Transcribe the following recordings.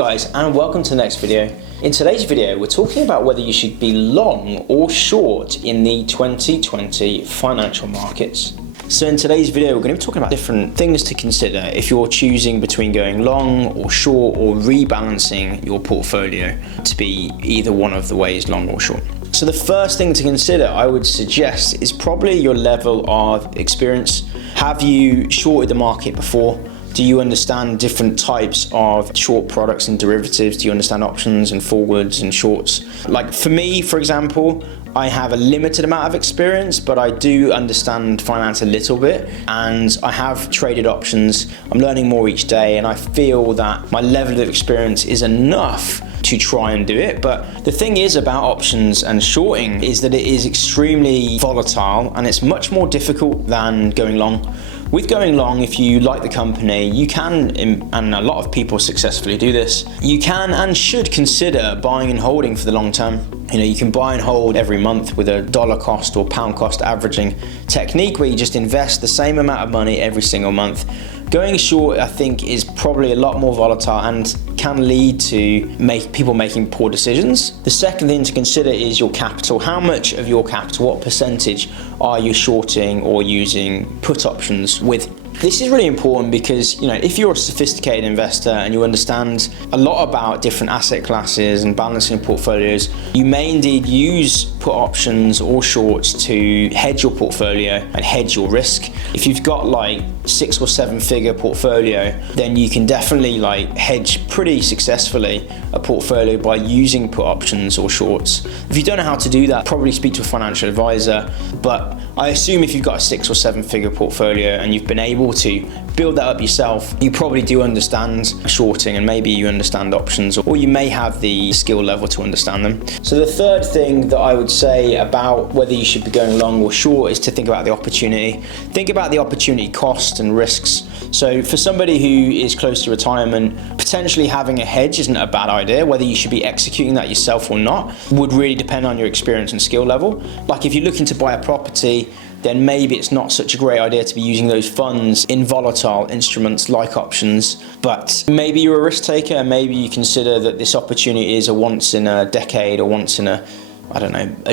guys, and welcome to the next video. In today's video, we're talking about whether you should be long or short in the 2020 financial markets. So in today's video, we're going to be talking about different things to consider if you're choosing between going long or short or rebalancing your portfolio to be either one of the ways, long or short. So the first thing to consider, I would suggest, is probably your level of experience. Have you shorted the market before? Do you understand different types of short products and derivatives? Do you understand options and forwards and shorts? Like for me, for example, I have a limited amount of experience, but I do understand finance a little bit, and I have traded options. I'm learning more each day, and I feel that my level of experience is enough to try and do it. But the thing is about options and shorting is that it is extremely volatile, and it's much more difficult than going long. With going long, if you like the company, you can, and a lot of people successfully do this, you can and should consider buying and holding for the long term. You can buy and hold every month with a dollar cost or pound cost averaging technique where you just invest the same amount of money every single month. Going short, I think, is probably a lot more volatile and can lead to people making poor decisions. The second thing to consider is your capital. How much of your capital, what percentage are you shorting or using put options with? This is really important because, if you're a sophisticated investor and you understand a lot about different asset classes and balancing portfolios, you may indeed use put options or shorts to hedge your portfolio and hedge your risk. If you've got like 6 or 7 figure portfolio, then you can definitely hedge pretty successfully a portfolio by using put options or shorts. If you don't know how to do that, probably speak to a financial advisor. But I assume if you've got a 6 or 7 figure portfolio and you've been able to build that up yourself, you probably do understand shorting, and maybe you understand options, or you may have the skill level to understand them. So the third thing that I would say about whether you should be going long or short is to think about the opportunity. Think about the opportunity cost and risks. So for somebody who is close to retirement, potentially having a hedge isn't a bad idea. Whether you should be executing that yourself or not would really depend on your experience and skill level. Like if you're looking to buy a property, then maybe it's not such a great idea to be using those funds in volatile instruments like options. But maybe you're a risk taker, and maybe you consider that this opportunity is a once in a decade or once in a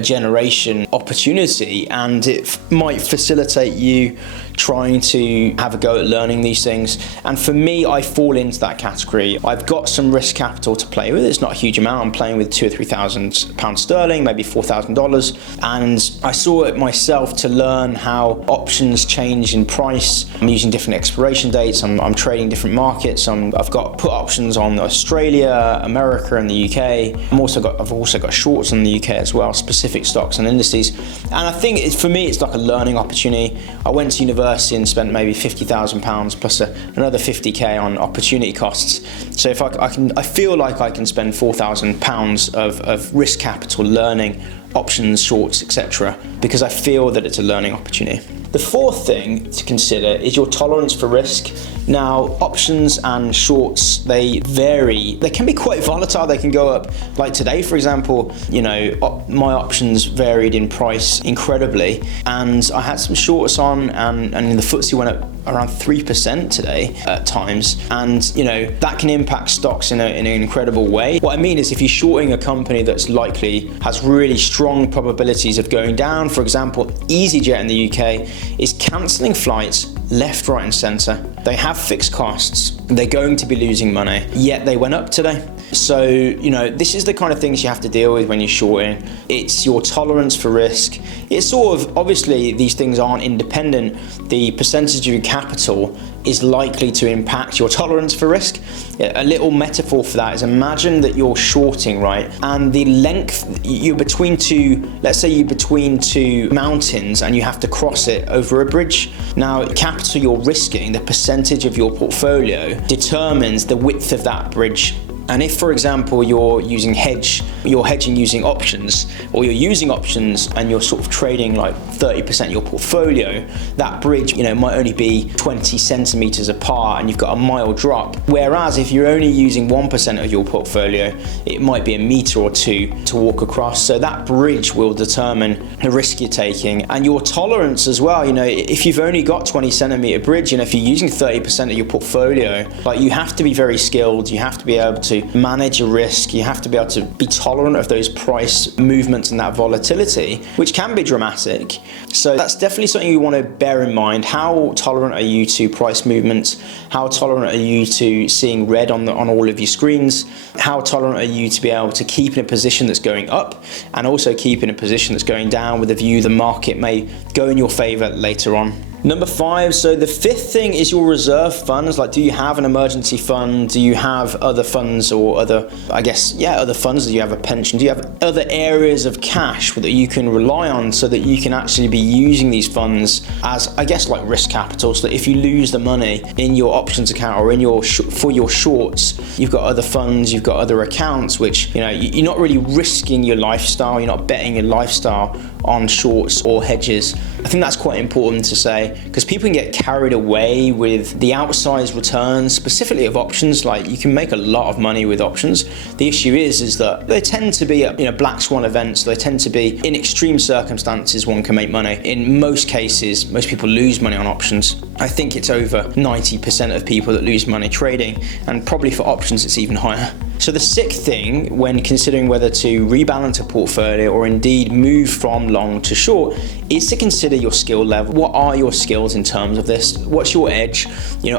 generation opportunity, and it might facilitate you trying to have a go at learning these things. And for me, I fall into that category. I've got some risk capital to play with. It's not a huge amount. I'm playing with £2,000 or £3,000 sterling, maybe $4,000. And I saw it myself to learn how options change in price. I'm using different expiration dates. I'm trading different markets. I've got put options on Australia, America, and the UK. I've also got shorts on the UK as well, specific stocks and indices. And I think for me, it's like a learning opportunity. I went to university and spent maybe £50,000 plus another 50k on opportunity costs. So if I feel like I can spend £4,000 of risk capital learning options, shorts, etc., because I feel that it's a learning opportunity. The fourth thing to consider is your tolerance for risk. Now, options and shorts, they vary. They can be quite volatile. They can go up. Like today, for example, my options varied in price incredibly, and I had some shorts on, and the FTSE went up around 3% today at times, and that can impact stocks in an incredible way. What I mean is, if you're shorting a company that's likely has really strong probabilities of going down, for example, EasyJet in the UK is cancelling flights left, right, and centre. They have fixed costs. They're going to be losing money, yet they went up today. So, this is the kind of things you have to deal with when you're shorting. It's your tolerance for risk. It's obviously, these things aren't independent. The percentage of your capital is likely to impact your tolerance for risk. A little metaphor for that is, imagine that you're shorting, right? And the length, let's say you're between two mountains and you have to cross it over a bridge. Now, capital you're risking, the percentage of your portfolio, determines the width of that bridge. And if, for example, you're hedging using options, or you're using options and you're sort of trading like 30% of your portfolio, that bridge, might only be 20 centimeters apart and you've got a mile drop. Whereas if you're only using 1% of your portfolio, it might be a meter or two to walk across. So that bridge will determine the risk you're taking and your tolerance as well. If you've only got 20 centimeter bridge, if you're using 30% of your portfolio, you have to be very skilled. You have to be able to to manage your risk. You have to be able to be tolerant of those price movements and that volatility, which can be dramatic. So that's definitely something you want to bear in mind. How tolerant are you to price movements? How tolerant are you to seeing red on all of your screens? How tolerant are you to be able to keep in a position that's going up and also keep in a position that's going down with a view the market may go in your favor later on? Number 5, so the 5th thing is your reserve funds. Like, do you have an emergency fund? Do you have other funds or other funds? Do you have a pension? Do you have other areas of cash that you can rely on so that you can actually be using these funds as, like risk capital, so that if you lose the money in your options account or in for your shorts, you've got other funds, you've got other accounts, which, you're not really risking your lifestyle, you're not betting your lifestyle on shorts or hedges. I think that's quite important to say, because people can get carried away with the outsized returns, specifically of options. Like, you can make a lot of money with options. The issue is that they tend to be black swan events. They tend to be in extreme circumstances one can make money. In most cases, most people lose money on options. I think it's over 90% of people that lose money trading, and probably for options it's even higher. So the 6th thing when considering whether to rebalance a portfolio or indeed move from long to short is to consider your skill level. What are your skills in terms of this? What's your edge?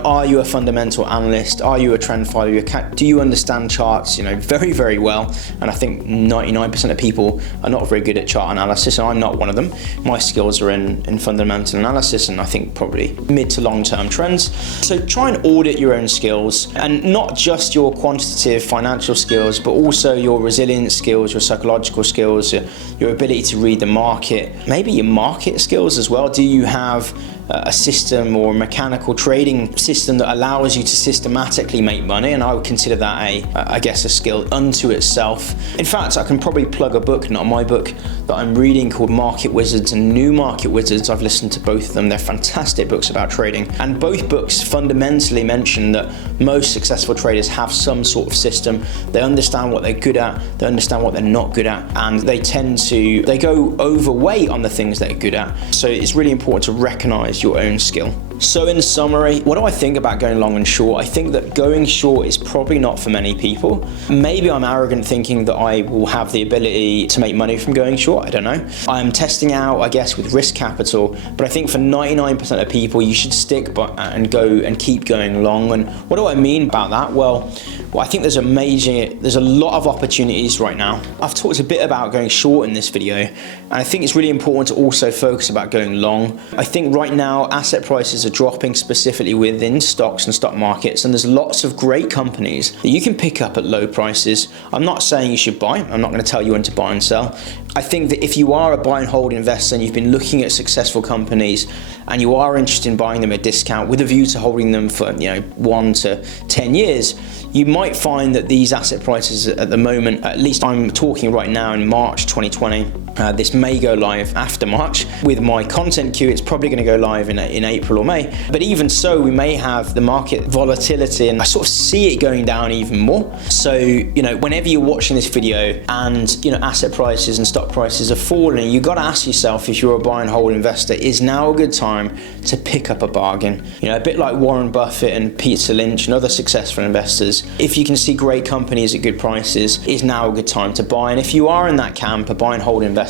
Are you a fundamental analyst? Are you a trend follower? Do you understand charts, very, very well? And I think 99% of people are not very good at chart analysis, and I'm not one of them. My skills are in fundamental analysis, and I think probably mid to long-term trends. So try and audit your own skills, and not just your quantitative financial skills, but also your resilience skills, your psychological skills, your ability to read the market, maybe your market skills as well. Do you have a system or a mechanical trading system that allows you to systematically make money? And I would consider that a skill unto itself. In fact, I can probably plug a book, not my book, that I'm reading called Market Wizards and New Market Wizards. I've listened to both of them. They're fantastic books about trading. And both books fundamentally mention that most successful traders have some sort of system. They understand what they're good at, they understand what they're not good at, and they go overweight on the things they're good at. So it's really important to recognize your own skill. So in summary, what do I think about going long and short? I think that going short is probably not for many people. Maybe I'm arrogant thinking that I will have the ability to make money from going short. I don't know. I'm testing out, with risk capital, but I think for 99% of people, you should stick and go and keep going long. And what do I mean about that? Well, I think there's a lot of opportunities right now. I've talked a bit about going short in this video, and I think it's really important to also focus about going long. I think right now asset prices are dropping, specifically within stocks and stock markets, and there's lots of great companies that you can pick up at low prices. I'm not saying you should buy. I'm not going to tell you when to buy and sell. I think that if you are a buy and hold investor and you've been looking at successful companies and you are interested in buying them at a discount with a view to holding them for 1 to 10 years, you might find that these asset prices at the moment, at least I'm talking right now in March 2020, this may go live after March. With my content queue, it's probably going to go live in April or May. But even so, we may have the market volatility, and I sort of see it going down even more. So, whenever you're watching this video and, asset prices and stock prices are falling, you've got to ask yourself, if you're a buy and hold investor, is now a good time to pick up a bargain? A bit like Warren Buffett and Peter Lynch and other successful investors, if you can see great companies at good prices, is now a good time to buy. And if you are in that camp, a buy and hold investor,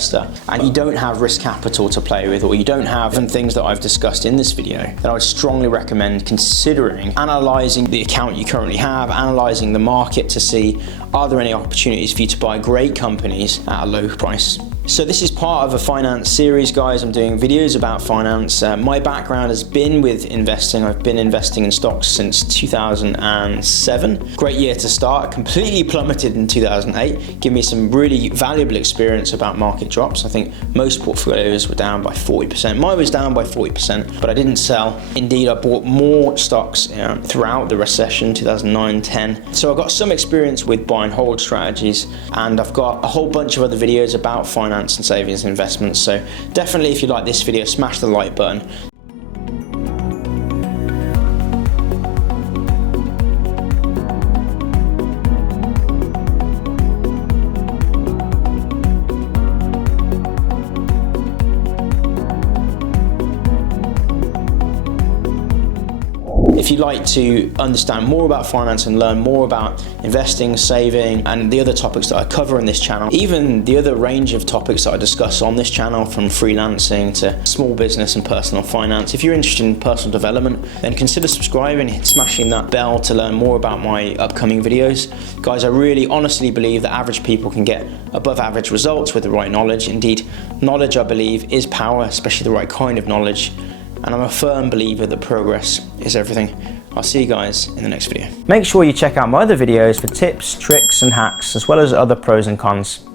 and you don't have risk capital to play with, or you don't have some things that I've discussed in this video, then I would strongly recommend considering analyzing the account you currently have, analyzing the market to see, are there any opportunities for you to buy great companies at a low price? So this is part of a finance series, guys. I'm doing videos about finance. My background has been with investing. I've been investing in stocks since 2007. Great year to start. Completely plummeted in 2008. Give me some really valuable experience about market drops. I think most portfolios were down by 40%. Mine was down by 40%, but I didn't sell. Indeed, I bought more stocks throughout the recession, 2009-10. So I've got some experience with buy and hold strategies, and I've got a whole bunch of other videos about finance and savings and investments. So definitely, if you like this video, smash the like button. If you'd like to understand more about finance and learn more about investing, saving, and the other topics that I cover in this channel, even the other range of topics that I discuss on this channel, from freelancing to small business and personal finance, if you're interested in personal development, then consider subscribing and smashing that bell to learn more about my upcoming videos. Guys, I really honestly believe that average people can get above average results with the right knowledge. Indeed, knowledge, I believe, is power, especially the right kind of knowledge. And I'm a firm believer that progress is everything. I'll see you guys in the next video. Make sure you check out my other videos for tips, tricks, and hacks, as well as other pros and cons.